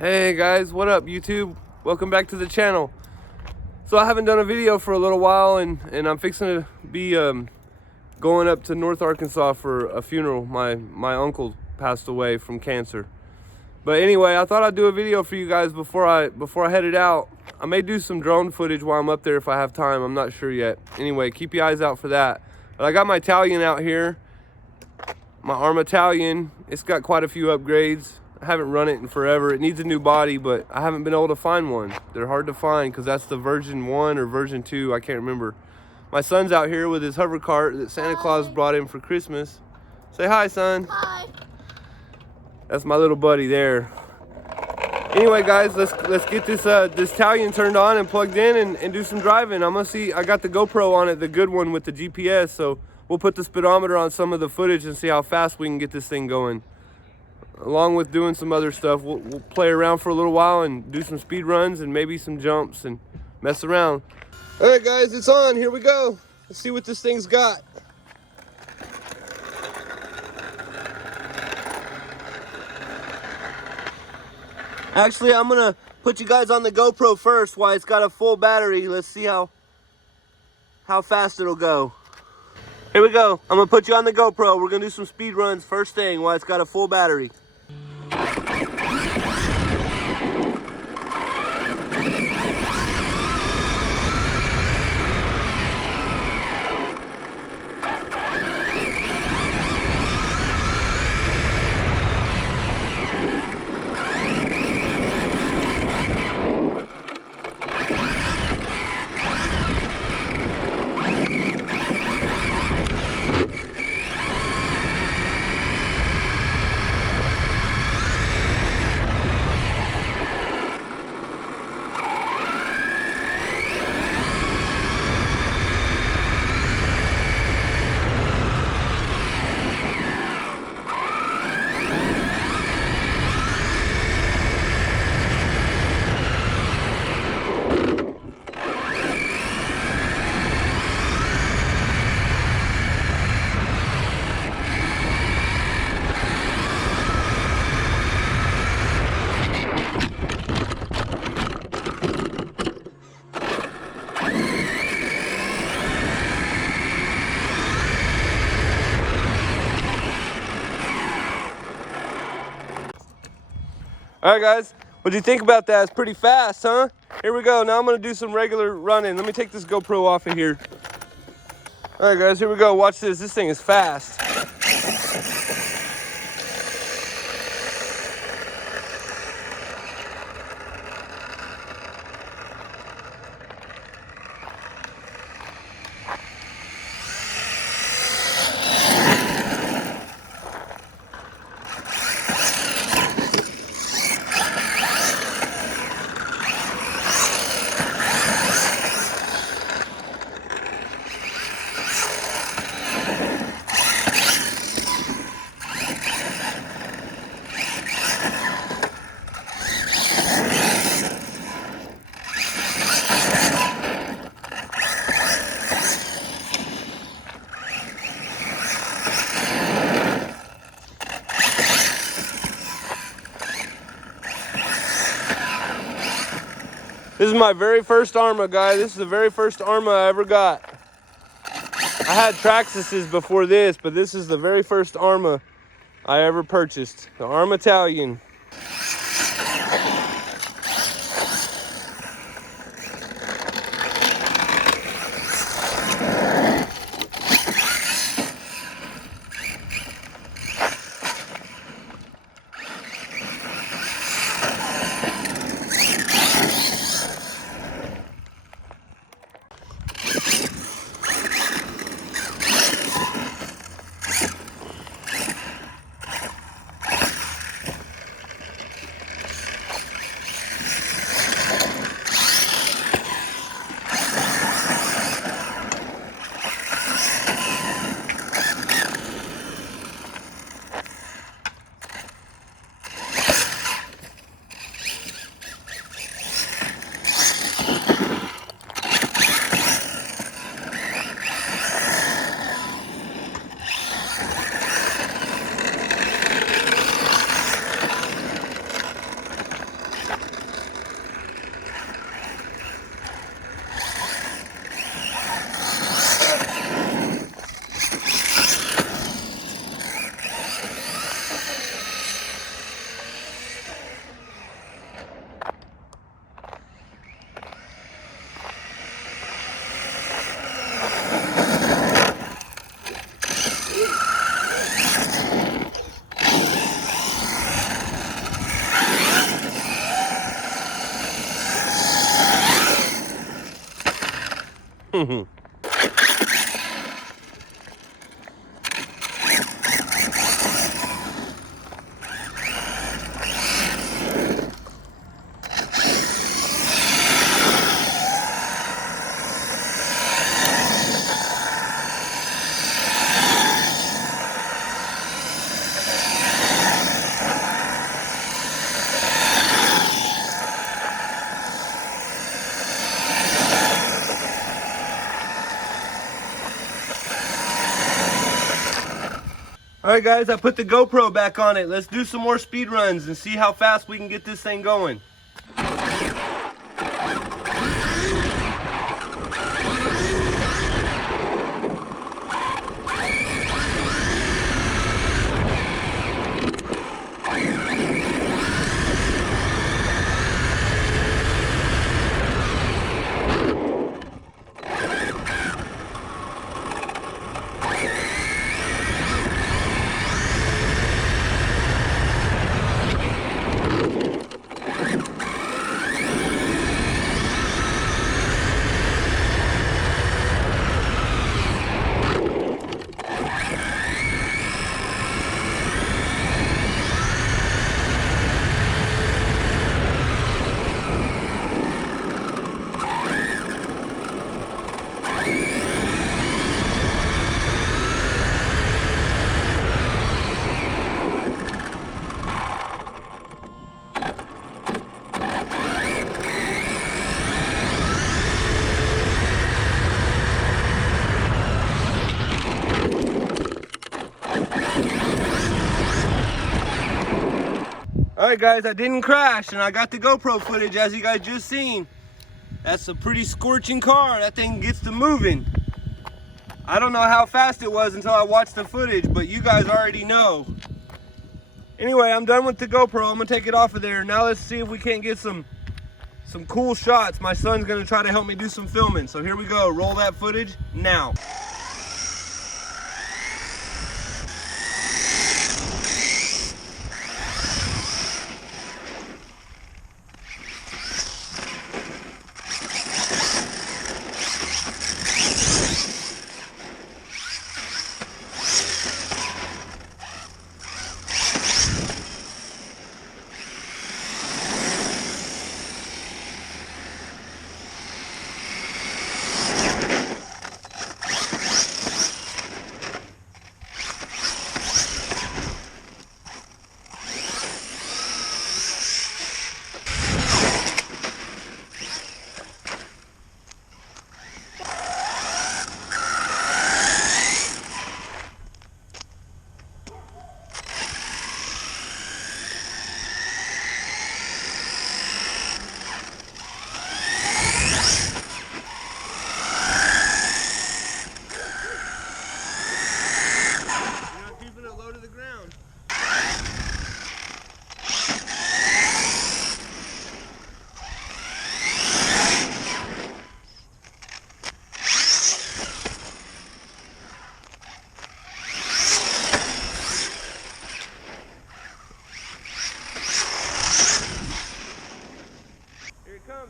Hey guys, what up YouTube? Welcome back to the channel. So I haven't done a video for a little while and I'm fixing to be going up to North Arkansas for a funeral. My uncle passed away from cancer. But anyway, I thought I'd do a video for you guys before I headed out. I may do some drone footage while I'm up there if I have time. I'm not sure yet. Anyway, keep your eyes out for that. But I got my Talion out here. My Arrma Talion. It's got quite a few upgrades. I haven't run it in forever. It needs a new body, but I haven't been able to find one. They're hard to find because that's the version 1 or version 2. I can't remember. My son's out here with his hover cart that Santa Claus brought him for Christmas. Say hi, son. Hi. That's my little buddy there. Anyway, guys, let's get this Talion turned on and plugged in and do some driving. I'm gonna see. I got the GoPro on it, the good one with the GPS. So we'll put the speedometer on some of the footage and see how fast we can get this thing going. Along with doing some other stuff, we'll play around for a little while and do some speed runs and maybe some jumps and mess around. All right, guys, it's on. Here we go. Let's see what this thing's got. Actually, I'm gonna put you guys on the GoPro first while it's got a full battery. Let's see how fast it'll go. Here we go. I'm gonna put you on the GoPro. We're gonna do some speed runs first thing while it's got a full battery. All right, guys, what do you think about that? It's pretty fast, huh? Here we go. Now I'm gonna do some regular running. Let me take this GoPro off of here. All right, guys, here we go. Watch this. This thing is fast. This is my very first Arrma, guys. This is the very first Arrma I ever got. I had Traxxas's before this, but this is the very first Arrma I ever purchased. The Arrma Talion. All right, guys, I put the GoPro back on it. Let's do some more speed runs and see how fast we can get this thing going. Alright guys, I didn't crash and I got the GoPro footage as you guys just seen. That's a pretty scorching car. That thing gets to moving. I don't know how fast it was until I watched the footage, but you guys already know. Anyway, I'm done with the GoPro. I'm gonna take it off of there. Now let's see if we can't get some cool shots. My son's gonna try to help me do some filming. So here we go. Roll that footage now.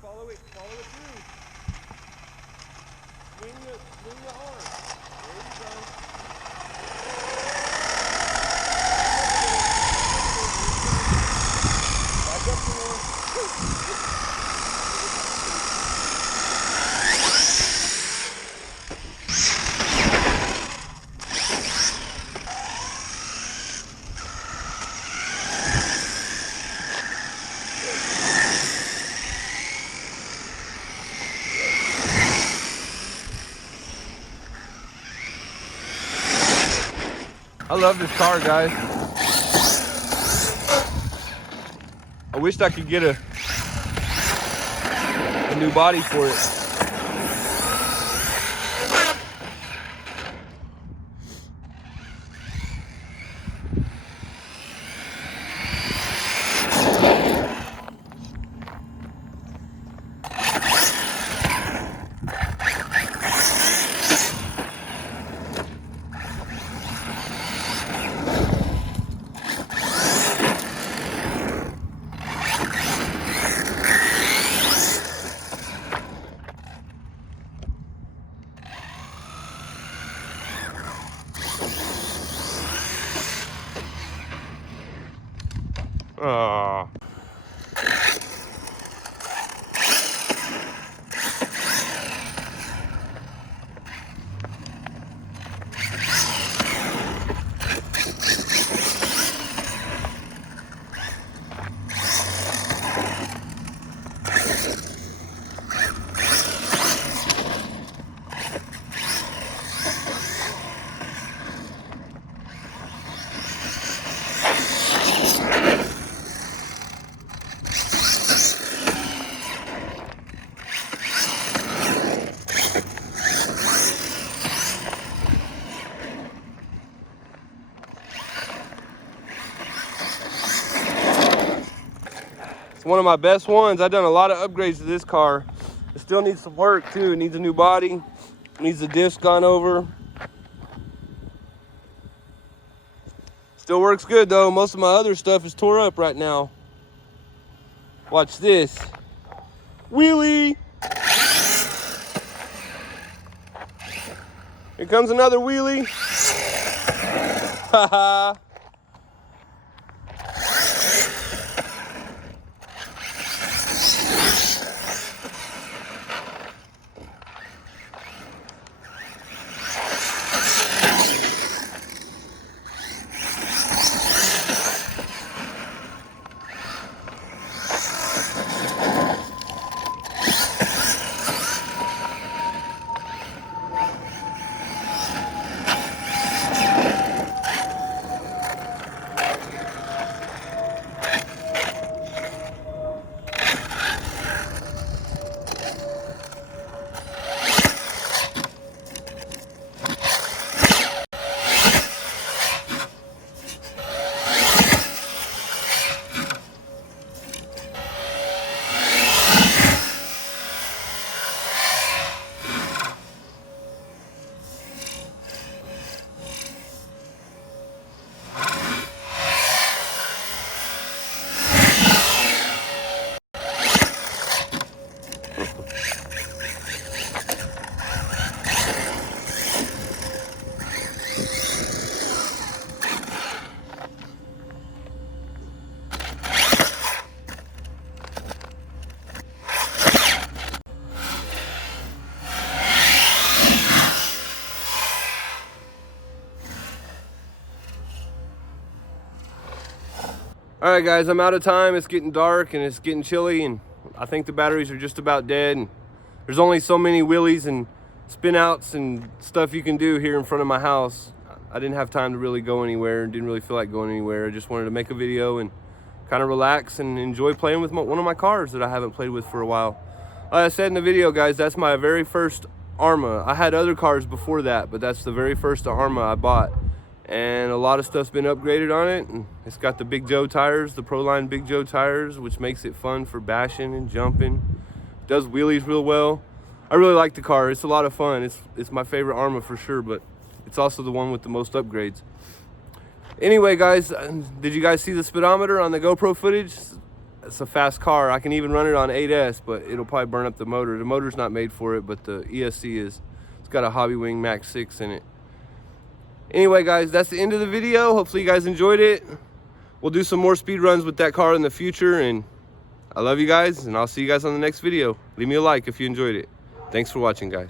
Follow it through. Swing your arm. There you go. Back up to one. I love this car, guys. I wished I could get a new body for it. It's one of my best ones. I've done a lot of upgrades to this car. It still needs some work too. It needs a new body. It needs the disc gone over. Still works good though. Most of my other stuff is tore up right now. Watch this. Wheelie! Here comes another wheelie. Haha. All right, guys, I'm out of time. It's getting dark and it's getting chilly, and I think the batteries are just about dead. And there's only so many wheelies and spin outs and stuff you can do here in front of my house. I didn't have time to really go anywhere and didn't really feel like going anywhere. I just wanted to make a video and kind of relax and enjoy playing with one of my cars that I haven't played with for a while. Like I said in the video, guys, that's my very first Arrma. I had other cars before that, but that's the very first Arrma I bought. And a lot of stuff's been upgraded on it. And it's got the Big Joe tires, the Proline Big Joe tires, which makes it fun for bashing and jumping. It does wheelies real well. I really like the car. It's a lot of fun. It's my favorite Arrma for sure, but it's also the one with the most upgrades. Anyway, guys, did you guys see the speedometer on the GoPro footage? It's a fast car. I can even run it on 8S, but it'll probably burn up the motor. The motor's not made for it, but the ESC is. It's got a Hobby Wing Max 6 in it. Anyway, guys, that's the end of the video. Hopefully you guys enjoyed it. We'll do some more speed runs with that car in the future, and I love you guys, and I'll see you guys on the next video. Leave me a like if you enjoyed it. Thanks for watching, guys.